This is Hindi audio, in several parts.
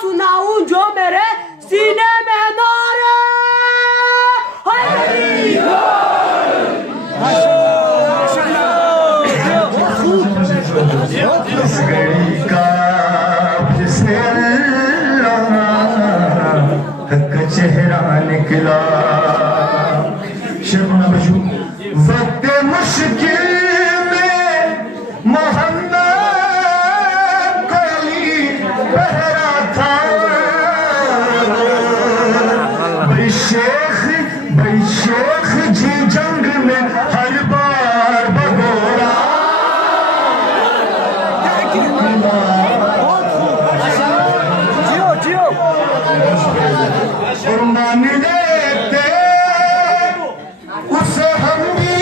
सुनाऊं जो मेरे सीने में नारे। इस घड़ी का से का चेहरा निकला। शर्मा बजू वक्त मुश्किल में मोहम्मद कोई पहरा था। भाई शेख जी जंग में हर बार भगोड़ा। मान लेते उसे हम भी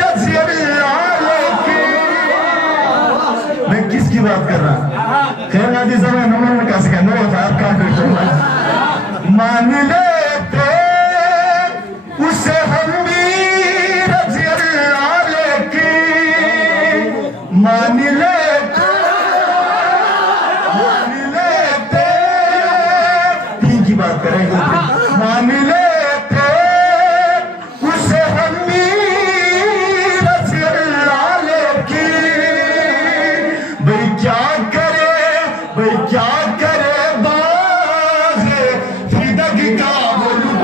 रज़ी अल्लाह लेके। मैं किसकी बात कर रहा? खैर आदि समय नमन का सिकंदर था आपका। मान लेते उसे हम भी रज़ी अल्लाह लेके। मान लेते बात करेंगे। मान लेते उसे हम रज़ी अल्लाह लेके। भाई क्या करे बाग़े फिदक का बोलूं।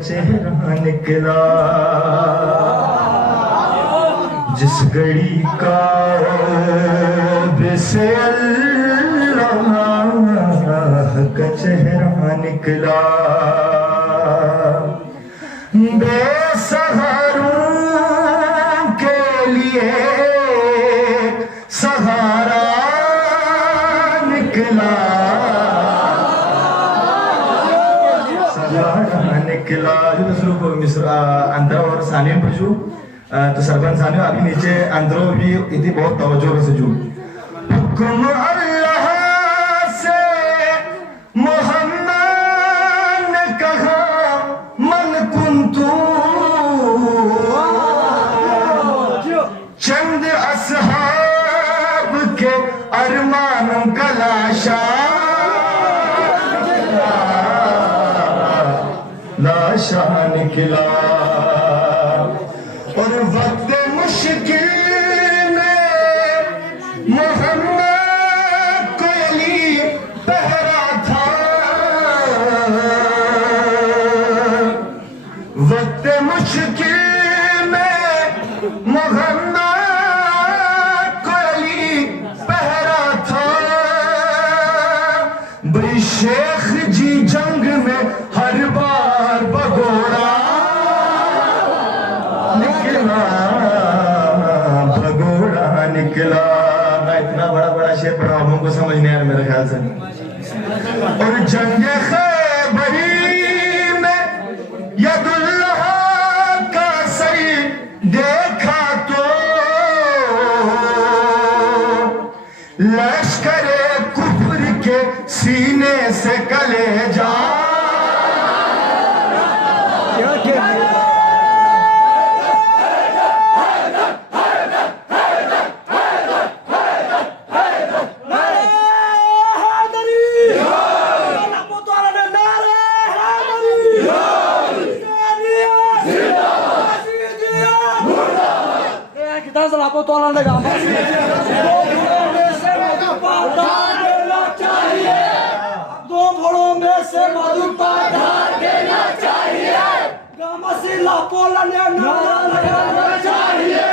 चेहरा निकला जिस घड़ी का से अल्लाह का चेहरा निकला। बेसहारों के लिए सहारा निकला। निकला जो दूसरों मिस्र अंदर और सानियन पशु तो सरबन सानियो अभी नीचे अंदरों भी इतनी बहुत तवज्जो से जो हुक्म अल्लाह से मोहम्मद ने कहा मन कुंतु। चंद असहाब के अरमानों का लाशा लाशा निकला। और वक्त मुश्किल में मोहम्मद कोई पहरा था। वक्त मुश्किल में मोहम्मद कोई पहरा था। भाई शेख जी जंग में हर बार भगोड़ा निकला। मैं इतना बड़ा शेर पढ़ा हूं को समझ नहीं आया मेरे ख्याल से। और जंगे खैबरी में यदुल्लाह का सही देखा तो लश्करे कुफ्र के सीने से कलेजा। दो घोड़ों में से मधु पाधा देना चाहिए। गमसी लापोला ने नारा लगाना चाहिए।